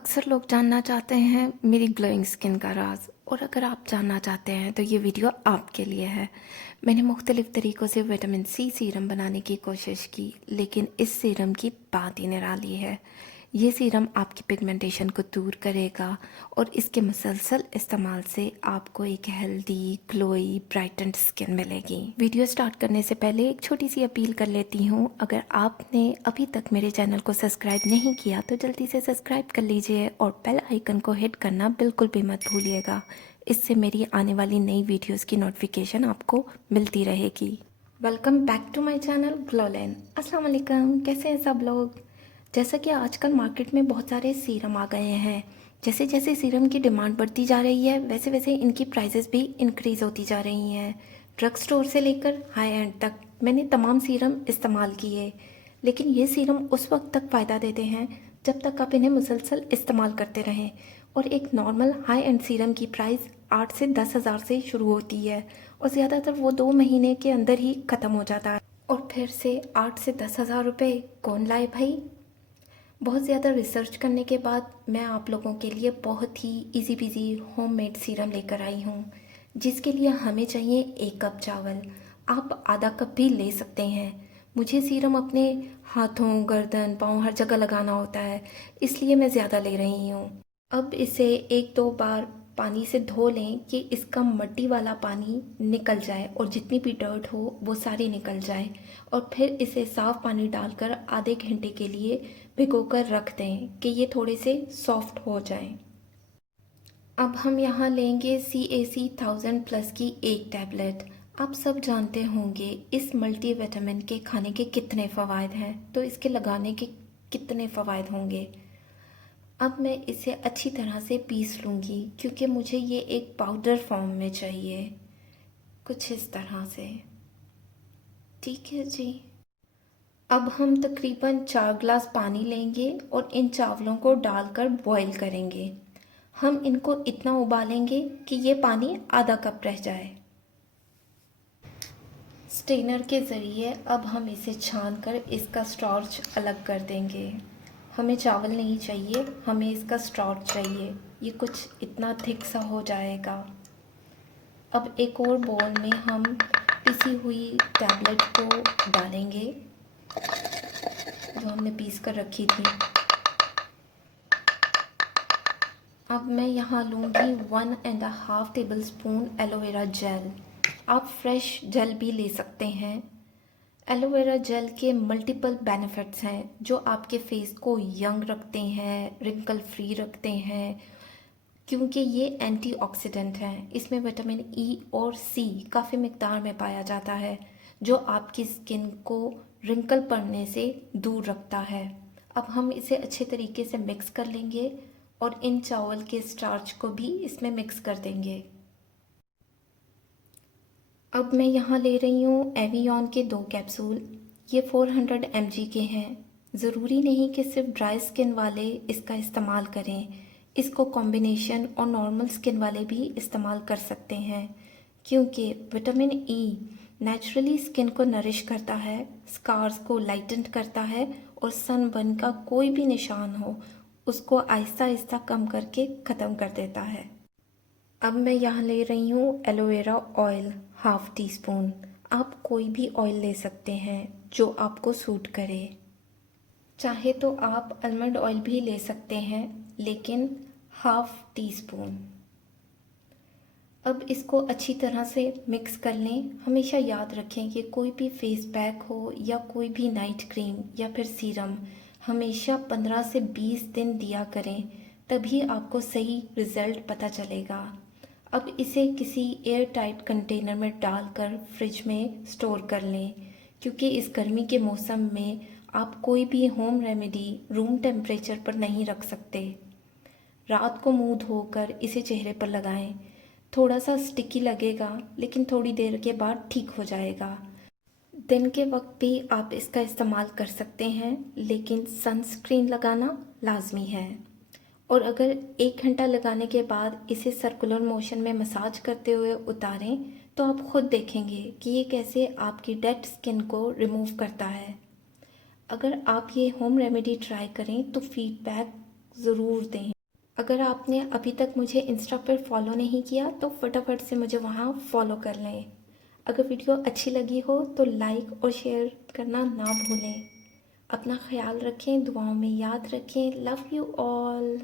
अक्सर लोग जानना चाहते हैं मेरी ग्लोइंग स्किन का राज। और अगर आप जानना चाहते हैं तो ये वीडियो आपके लिए है। मैंने मुख्तलिफ़ तरीक़ों से विटामिन सी सीरम बनाने की कोशिश की, लेकिन इस सीरम की बात ही निराली है। ये सीरम आपकी पिगमेंटेशन को दूर करेगा और इसके मुसलसल इस्तेमाल से आपको एक हेल्दी ग्लोई ब्राइटेंड स्किन मिलेगी। वीडियो स्टार्ट करने से पहले एक छोटी सी अपील कर लेती हूँ, अगर आपने अभी तक मेरे चैनल को सब्सक्राइब नहीं किया तो जल्दी से सब्सक्राइब कर लीजिए और बेल आइकन को हिट करना बिल्कुल भी मत भूलिएगा। इससे मेरी आने वाली नई वीडियोस की नोटिफिकेशन आपको मिलती रहेगी। Welcome back to my channel ग्लोलैन। अस्सलाम वालेकुम, कैसे हैं सब लोग। जैसा कि आजकल मार्केट में बहुत सारे सीरम आ गए हैं। जैसे जैसे सीरम की डिमांड बढ़ती जा रही है वैसे वैसे इनकी प्राइसेस भी इंक्रीज़ होती जा रही हैं। ड्रग स्टोर से लेकर हाई एंड तक मैंने तमाम सीरम इस्तेमाल किए, लेकिन ये सीरम उस वक्त तक फ़ायदा देते हैं जब तक आप इन्हें मुसलसल इस्तेमाल करते रहें। और एक नॉर्मल हाई एंड सीरम की प्राइस 8 से 10 हज़ार से शुरू होती है और ज़्यादातर वो 2 महीने के अंदर ही ख़त्म हो जाता है। और फिर से 8 से 10 हज़ार रुपये कौन लाए भाई। बहुत ज़्यादा रिसर्च करने के बाद मैं आप लोगों के लिए बहुत ही इजी पीजी होममेड सीरम लेकर आई हूँ, जिसके लिए हमें चाहिए 1 कप चावल। आप आधा कप भी ले सकते हैं। मुझे सीरम अपने हाथों, गर्दन, पाँव हर जगह लगाना होता है, इसलिए मैं ज़्यादा ले रही हूँ। अब इसे 1-2 बार पानी से धो लें कि इसका मट्टी वाला पानी निकल जाए और जितनी भी डर्ट हो वो सारी निकल जाए। और फिर इसे साफ़ पानी डालकर आधे घंटे के लिए भिगोकर रख दें कि ये थोड़े से सॉफ्ट हो जाएं। अब हम यहाँ लेंगे CAC 1000+ की एक टैबलेट। आप सब जानते होंगे इस मल्टीविटामिन के खाने के कितने फ़वाद हैं, तो इसके लगाने के कितने फ़वाद होंगे। अब मैं इसे अच्छी तरह से पीस लूँगी क्योंकि मुझे ये एक पाउडर फॉर्म में चाहिए, कुछ इस तरह से। ठीक है जी। अब हम तकरीबन 4 ग्लास पानी लेंगे और इन चावलों को डालकर बॉईल करेंगे। हम इनको इतना उबालेंगे कि ये पानी आधा कप रह जाए। स्ट्रेनर के ज़रिए अब हम इसे छान कर इसका स्टार्च अलग कर देंगे। हमें चावल नहीं चाहिए, हमें इसका स्टार्च चाहिए। ये कुछ इतना थिक सा हो जाएगा। अब एक और बोल में हम पिसी हुई टैबलेट को डालेंगे जो हमने पीस कर रखी थी। अब मैं यहाँ लूँगी 1.5 टेबलस्पून एलोवेरा जेल। आप फ्रेश जेल भी ले सकते हैं। एलोवेरा जेल के मल्टीपल बेनिफिट्स हैं जो आपके फेस को यंग रखते हैं, रिंकल फ्री रखते हैं, क्योंकि ये एंटीऑक्सीडेंट हैं। इसमें विटामिन ई और सी काफ़ी मिकदार में पाया जाता है जो आपकी स्किन को रिंकल पड़ने से दूर रखता है। अब हम इसे अच्छे तरीके से मिक्स कर लेंगे और इन चावल के स्टार्च को भी इसमें मिक्स कर देंगे। अब मैं यहाँ ले रही हूँ एवियन के 2 कैप्सूल। ये 400 mg के हैं। ज़रूरी नहीं कि सिर्फ ड्राई स्किन वाले इसका इस्तेमाल करें, इसको कॉम्बिनेशन और नॉर्मल स्किन वाले भी इस्तेमाल कर सकते हैं, क्योंकि विटामिन ई नेचुरली स्किन को नरिश करता है, स्कार्स को लाइटन करता है और सनबर्न का कोई भी निशान हो उसको आहिस्ता आहिस्ता कम करके ख़त्म कर देता है। अब मैं यहाँ ले रही हूँ एलोवेरा ऑयल 1/2 टीस्पून। आप कोई भी ऑयल ले सकते हैं जो आपको सूट करे। चाहे तो आप आलमंड ऑयल भी ले सकते हैं, लेकिन 1/2 टीस्पून। अब इसको अच्छी तरह से मिक्स कर लें। हमेशा याद रखें कि कोई भी फेस पैक हो या कोई भी नाइट क्रीम या फिर सीरम हमेशा 15 से 20 दिन दिया करें, तभी आपको सही रिज़ल्ट पता चलेगा। अब इसे किसी एयर टाइट कंटेनर में डालकर फ्रिज में स्टोर कर लें, क्योंकि इस गर्मी के मौसम में आप कोई भी होम रेमेडी रूम टेम्परेचर पर नहीं रख सकते। रात को मुंह धोकर इसे चेहरे पर लगाएं। थोड़ा सा स्टिकी लगेगा, लेकिन थोड़ी देर के बाद ठीक हो जाएगा। दिन के वक्त भी आप इसका इस्तेमाल कर सकते हैं, लेकिन सनस्क्रीन लगाना लाजमी है। और अगर 1 घंटा लगाने के बाद इसे सर्कुलर मोशन में मसाज करते हुए उतारें तो आप खुद देखेंगे कि ये कैसे आपकी डेड स्किन को रिमूव करता है। अगर आप ये होम रेमेडी ट्राई करें तो फीडबैक ज़रूर दें। अगर आपने अभी तक मुझे इंस्टा पर फॉलो नहीं किया तो फटाफट से मुझे वहाँ फॉलो कर लें। अगर वीडियो अच्छी लगी हो तो लाइक और शेयर करना ना भूलें। अपना ख्याल रखें, दुआओं में याद रखें। Love you all.